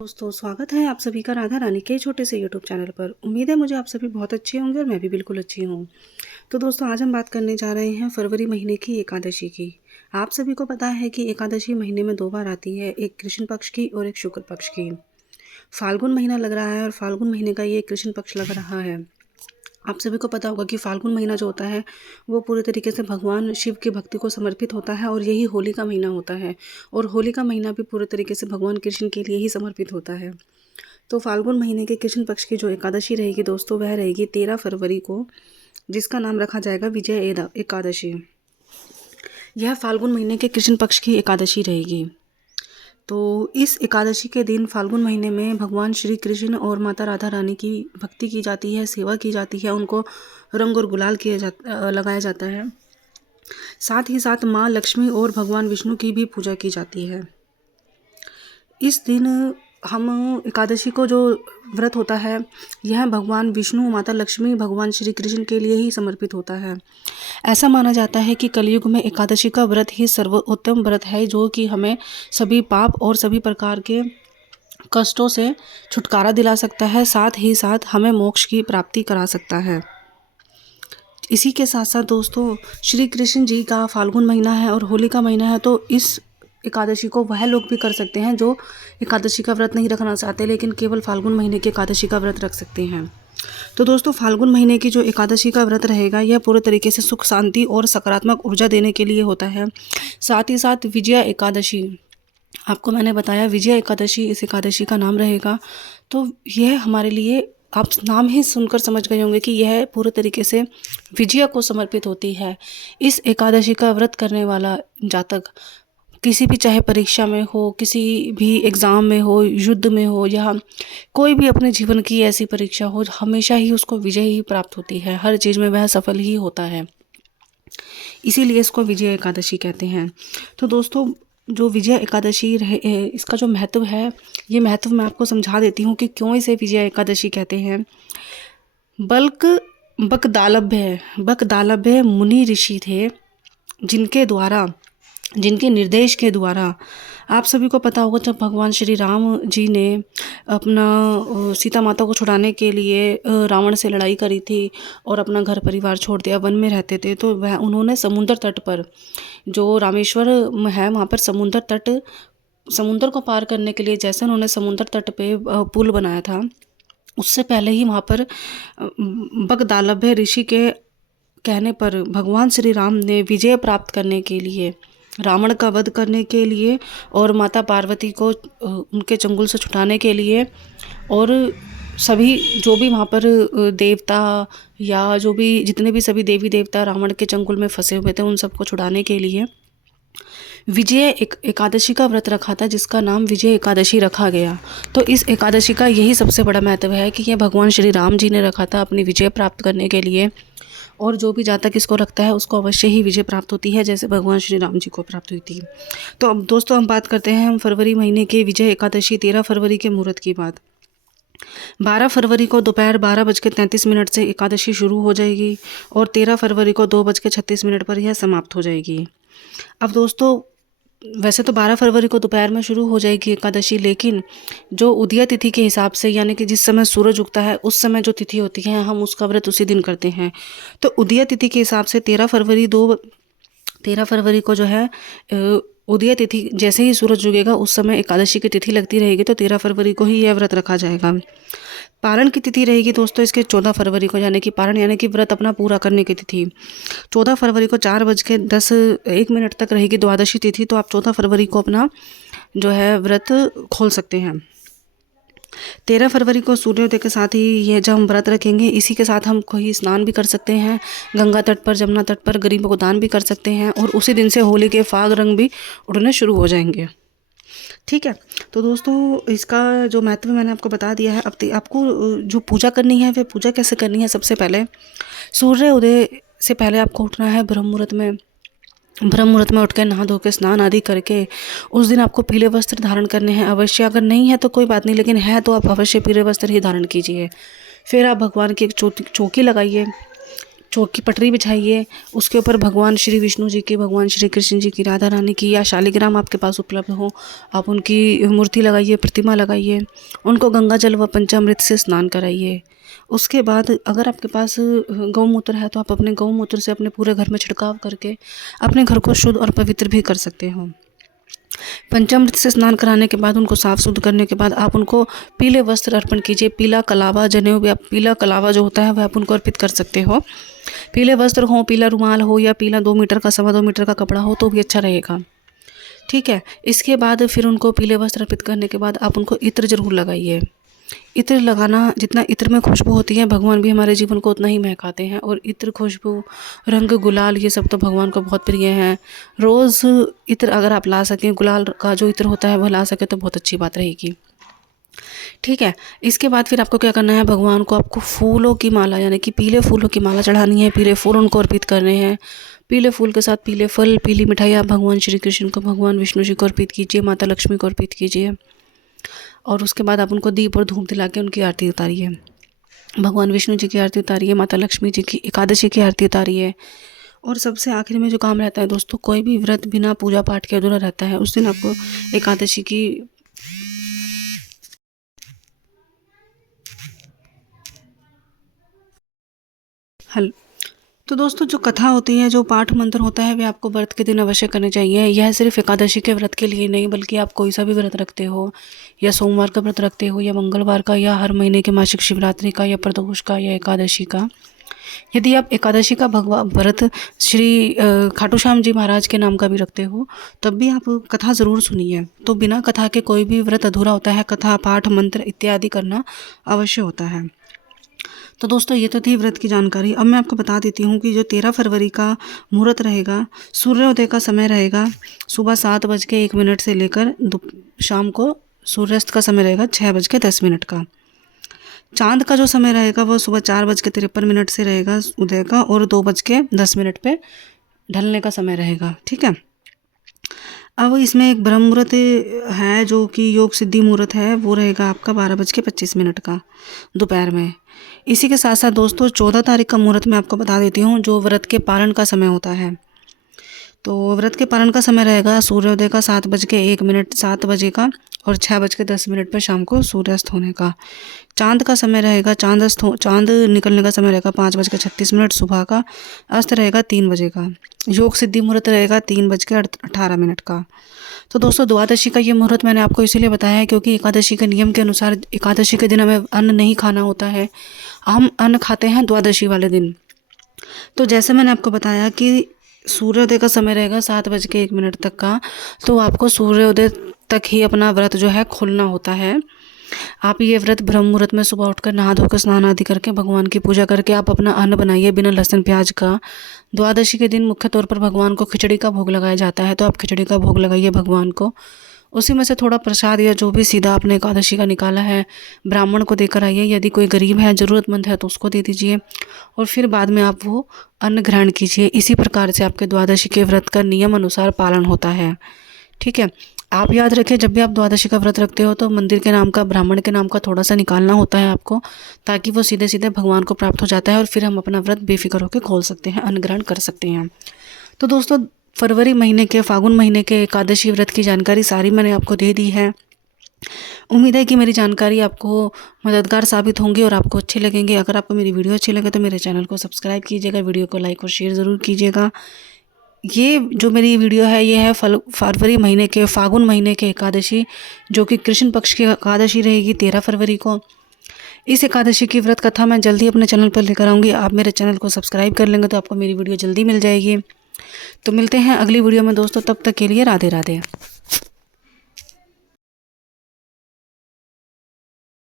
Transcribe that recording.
दोस्तों स्वागत है आप सभी का राधा रानी के छोटे से यूट्यूब चैनल पर। उम्मीद है मुझे आप सभी बहुत अच्छे होंगे और मैं भी बिल्कुल अच्छी हूँ। तो दोस्तों आज हम बात करने जा रहे हैं फरवरी महीने की एकादशी की। आप सभी को पता है कि एकादशी महीने में 2 बार आती है, एक कृष्ण पक्ष की और एक शुक्ल पक्ष की। फाल्गुन महीना लग रहा है और फाल्गुन महीने का ये कृष्ण पक्ष लग रहा है। आप सभी को पता होगा कि फाल्गुन महीना जो होता है वो पूरे तरीके से भगवान शिव की भक्ति को समर्पित होता है और यही होली का महीना होता है। और होली का महीना भी पूरे तरीके से भगवान कृष्ण के लिए ही समर्पित होता है। तो फाल्गुन महीने के कृष्ण पक्ष की जो एकादशी रहेगी दोस्तों, वह रहेगी 13 फरवरी को, जिसका नाम रखा जाएगा विजय एकादशी। यह फाल्गुन महीने के कृष्ण पक्ष की एकादशी रहेगी। तो इस एकादशी के दिन फाल्गुन महीने में भगवान श्री कृष्ण और माता राधा रानी की भक्ति की जाती है, सेवा की जाती है, उनको रंग और गुलाल लगाया जाता है। साथ ही साथ माँ लक्ष्मी और भगवान विष्णु की भी पूजा की जाती है। इस दिन हम एकादशी को जो व्रत होता है यह भगवान विष्णु, माता लक्ष्मी, भगवान श्री कृष्ण के लिए ही समर्पित होता है। ऐसा माना जाता है कि कलयुग में एकादशी का व्रत ही सर्वोत्तम व्रत है, जो कि हमें सभी पाप और सभी प्रकार के कष्टों से छुटकारा दिला सकता है, साथ ही साथ हमें मोक्ष की प्राप्ति करा सकता है। इसी के साथ साथ दोस्तों श्री कृष्ण जी का फाल्गुन महीना है और होली का महीना है, तो इस एकादशी को वह लोग भी कर सकते हैं जो एकादशी का व्रत नहीं रखना चाहते, लेकिन केवल फाल्गुन महीने की एकादशी का व्रत रख सकते हैं। तो दोस्तों फाल्गुन महीने की जो एकादशी का व्रत रहेगा यह पूरे तरीके से सुख, शांति और सकारात्मक ऊर्जा देने के लिए होता है। साथ ही साथ विजया एकादशी, आपको मैंने बताया विजया एकादशी इस एकादशी का नाम रहेगा। तो यह हमारे लिए, आप नाम ही सुनकर समझ गए होंगे कि यह पूरे तरीके से विजया को समर्पित होती है। इस एकादशी का व्रत करने वाला जातक किसी भी, चाहे परीक्षा में हो, किसी भी एग्ज़ाम में हो, युद्ध में हो, या कोई भी अपने जीवन की ऐसी परीक्षा हो, हमेशा ही उसको विजय ही प्राप्त होती है। हर चीज़ में वह सफल ही होता है, इसीलिए इसको विजय एकादशी कहते हैं। तो दोस्तों जो विजय एकादशी इसका जो महत्व है, ये महत्व मैं आपको समझा देती हूँ कि क्यों इसे विजय एकादशी कहते हैं। बल्क बकदालभ्य मुनि ऋषि थे, जिनके निर्देश के द्वारा, आप सभी को पता होगा जब भगवान श्री राम जी ने अपना सीता माता को छुड़ाने के लिए रावण से लड़ाई करी थी और अपना घर परिवार छोड़ दिया, वन में रहते थे, तो वह उन्होंने समुद्र तट पर, जो रामेश्वर है वहाँ पर समुद्र को पार करने के लिए जैसे उन्होंने समुद्र तट पे पुल बनाया था, उससे पहले ही वहाँ पर बकदालभ्य ऋषि के कहने पर भगवान श्री राम ने विजय प्राप्त करने के लिए, रावण का वध करने के लिए और माता पार्वती को उनके चंगुल से छुटाने के लिए, और सभी जो भी वहाँ पर देवता या जो भी जितने भी सभी देवी देवता रावण के चंगुल में फंसे हुए थे, उन सबको छुड़ाने के लिए विजय एकादशी का व्रत रखा था, जिसका नाम विजय एकादशी रखा गया। तो इस एकादशी का यही सबसे बड़ा महत्व है कि यह भगवान श्री राम जी ने रखा था अपनी विजय प्राप्त करने के लिए, और जो भी जातक इसको रखता है उसको अवश्य ही विजय प्राप्त होती है, जैसे भगवान श्री राम जी को प्राप्त हुई थी। तो अब दोस्तों हम बात करते हैं फरवरी महीने के विजय एकादशी 13 फरवरी के मुहूर्त की बात। 12 फरवरी को दोपहर 12:33 से एकादशी शुरू हो जाएगी और 13 फरवरी को 2:36 पर यह समाप्त हो जाएगी। अब दोस्तों वैसे तो 12 फरवरी को दोपहर में शुरू हो जाएगी एकादशी, लेकिन जो उदय तिथि के हिसाब से, यानी कि जिस समय सूरज उगता है उस समय जो तिथि होती है, हम उसका व्रत उसी दिन करते हैं। तो उदय तिथि के हिसाब से 13 फरवरी को जो है उदय तिथि, जैसे ही सूरज उगेगा उस समय एकादशी की तिथि लगती रहेगी, तो 13 फरवरी को ही यह व्रत रखा जाएगा। पारण की तिथि रहेगी दोस्तों इसके 14 फरवरी को, यानी कि पारण यानी कि व्रत अपना पूरा करने की तिथि 14 फरवरी को 4:10 तक रहेगी द्वादशी तिथि। तो आप 14 फरवरी को अपना जो है व्रत खोल सकते हैं। 13 फरवरी को सूर्योदय के साथ ही यह जब हम व्रत रखेंगे, इसी के साथ हम कोई स्नान भी कर सकते हैं, गंगा तट पर, जमुना तट पर गरीबों को दान भी कर सकते हैं, और उसी दिन से होली के फाग रंग भी उड़ने शुरू हो जाएंगे। ठीक है, तो दोस्तों इसका जो महत्व मैंने आपको बता दिया है। अब आपको जो पूजा करनी है वह पूजा कैसे करनी है। सबसे पहले सूर्य उदय से पहले आपको उठना है ब्रह्म मुहूर्त में उठ के नहा धो के स्नान आदि करके उस दिन आपको पीले वस्त्र धारण करने हैं अवश्य। अगर नहीं है तो कोई बात नहीं, लेकिन है तो आप अवश्य पीले वस्त्र ही धारण कीजिए। फिर आप भगवान की एक चौकी लगाइए, चौक की पटरी बिछाइए, उसके ऊपर भगवान श्री विष्णु जी की, भगवान श्री कृष्ण जी की, राधा रानी की या शालिग्राम आपके पास उपलब्ध हो, आप उनकी मूर्ति लगाइए, प्रतिमा लगाइए, उनको गंगा जल व पंचामृत से स्नान कराइए। उसके बाद अगर आपके पास गौमूत्र है तो आप अपने गौमूत्र से अपने पूरे घर में छिड़काव करके अपने घर को शुद्ध और पवित्र भी कर सकते हो। पंचामृत से स्नान कराने के बाद उनको साफ शुद्ध करने के बाद आप उनको पीले वस्त्र अर्पण कीजिए। पीला कलावा, जनेऊ या पीला कलावा जो होता है वह आप उनको अर्पित कर सकते हो। पीले वस्त्र हो, पीला रुमाल हो या पीला 2 मीटर का, 2.25 मीटर का कपड़ा हो तो भी अच्छा रहेगा। ठीक है। इसके बाद फिर उनको पीले वस्त्र अर्पित करने के बाद आप उनको इत्र जरूर लगाइए। इत्र लगाना, जितना इत्र में खुशबू होती है भगवान भी हमारे जीवन को उतना ही महकाते हैं। और इत्र, खुशबू, रंग, गुलाल ये सब तो भगवान को बहुत प्रिय हैं। रोज़ इत्र अगर आप ला सकें, गुलाल का जो इत्र होता है वह ला सके तो बहुत अच्छी बात रहेगी। ठीक है। इसके बाद फिर आपको क्या करना है, भगवान को आपको फूलों की माला यानी कि पीले फूलों की माला चढ़ानी है। पीले फूल उनको अर्पित करने हैं। पीले फूल के साथ पीले फल, पीली मिठाई आप भगवान श्री कृष्ण को, भगवान विष्णु जी को अर्पित कीजिए, माता लक्ष्मी को अर्पित कीजिए। और उसके बाद आप उनको दीप और धूप दिला के उनकी आरती उतारिए। भगवान विष्णु जी की आरती उतारिए, माता लक्ष्मी जी की, एकादशी की आरती उतारिए। और सबसे आखिर में जो काम रहता है दोस्तों, कोई भी व्रत बिना पूजा पाठ के अधूरा रहता है। उस दिन आपको एकादशी की हल तो दोस्तों, जो कथा होती है, जो पाठ मंत्र होता है, वे आपको व्रत के दिन अवश्य करने चाहिए। यह सिर्फ एकादशी के व्रत के लिए नहीं, बल्कि आप कोई सा भी व्रत रखते हो, या सोमवार का व्रत रखते हो, या मंगलवार का, या हर महीने के मासिक शिवरात्रि का, या प्रदोष का, या एकादशी का। यदि आप एकादशी का व्रत श्री खाटू श्याम जी महाराज के नाम का भी रखते हो, तब भी आप कथा ज़रूर सुनिए। तो बिना कथा के कोई भी व्रत अधूरा होता है। कथा, पाठ, मंत्र इत्यादि करना अवश्य होता है। तो दोस्तों, ये तो थी व्रत की जानकारी। अब मैं आपको बता देती हूँ कि जो 13 फरवरी का मुहूर्त रहेगा, सूर्योदय का समय रहेगा सुबह 7:01 से लेकर शाम को सूर्यास्त का समय रहेगा 6:10 का। चांद का जो समय रहेगा वो सुबह 4:53 से रहेगा उदय का, और 2:10 पे ढलने का समय रहेगा। ठीक है। अब इसमें एक ब्रह्म मुहूर्त है जो कि योग सिद्धि मुहूर्त है, वो रहेगा आपका 12:25 का दोपहर में। इसी के साथ साथ दोस्तों 14 तारीख का मुहूर्त मैं आपको बता देती हूँ, जो व्रत के पारण का समय होता है। तो व्रत के पारण का समय रहेगा सूर्योदय का 7:01 7 बजे का, और 6:10 पर शाम को सूर्यास्त होने का। चांद का समय रहेगा, चांद निकलने का समय रहेगा 5:36 सुबह का। अस्त रहेगा 3 बजे का। योग सिद्धि मुहूर्त रहेगा 3:18 का। तो दोस्तों, द्वादशी का ये मुहूर्त मैंने आपको इसीलिए बताया है क्योंकि एकादशी के नियम के अनुसार एकादशी के दिन हमें अन्न नहीं खाना होता है। हम अन्न खाते हैं द्वादशी वाले दिन। तो जैसे मैंने आपको बताया कि सूर्योदय का समय रहेगा 7:01 तक का, तो आपको सूर्योदय तक ही अपना व्रत जो है खोलना होता है। आप ये व्रत ब्रह्म मुहूर्त में सुबह उठकर नहा धोकर स्नान आदि करके भगवान की पूजा करके आप अपना अन्न बनाइए बिना लहसुन प्याज का। द्वादशी के दिन मुख्य तौर पर भगवान को खिचड़ी का भोग लगाया जाता है, तो आप खिचड़ी का भोग लगाइए भगवान को। उसी में से थोड़ा प्रसाद या जो भी सीधा आपने एकादशी का निकाला है ब्राह्मण को देकर आइए। यदि कोई गरीब है, ज़रूरतमंद है तो उसको दे दीजिए, और फिर बाद में आप वो अन्न ग्रहण कीजिए। इसी प्रकार से आपके द्वादशी के व्रत का नियम अनुसार पालन होता है। ठीक है। आप याद रखें, जब भी आप द्वादशी का व्रत रखते हो तो मंदिर के नाम का, ब्राह्मण के नाम का थोड़ा सा निकालना होता है आपको, ताकि वो सीधे सीधे भगवान को प्राप्त हो जाता है, और फिर हम अपना व्रत बेफिक्र होकर खोल सकते हैं, अन्न ग्रहण कर सकते हैं। तो दोस्तों, फरवरी महीने के, फागुन महीने के एकादशी व्रत की जानकारी सारी मैंने आपको दे दी है। उम्मीद है कि मेरी जानकारी आपको मददगार साबित होंगी और आपको अच्छे लगेंगे। अगर आपको मेरी वीडियो अच्छी लगे तो मेरे चैनल को सब्सक्राइब कीजिएगा, वीडियो को लाइक और शेयर ज़रूर कीजिएगा। ये जो मेरी वीडियो है ये है फरवरी महीने के, फागुन महीने के एकादशी, जो कि कृष्ण पक्ष की एकादशी रहेगी 13 फरवरी को। इस एकादशी की व्रत कथा मैं जल्दी अपने चैनल पर लेकर आऊँगी। आप मेरे चैनल को सब्सक्राइब कर लेंगे तो आपको मेरी वीडियो जल्दी मिल जाएगी। तो मिलते हैं अगली वीडियो में दोस्तों, तब तक के लिए राधे राधे।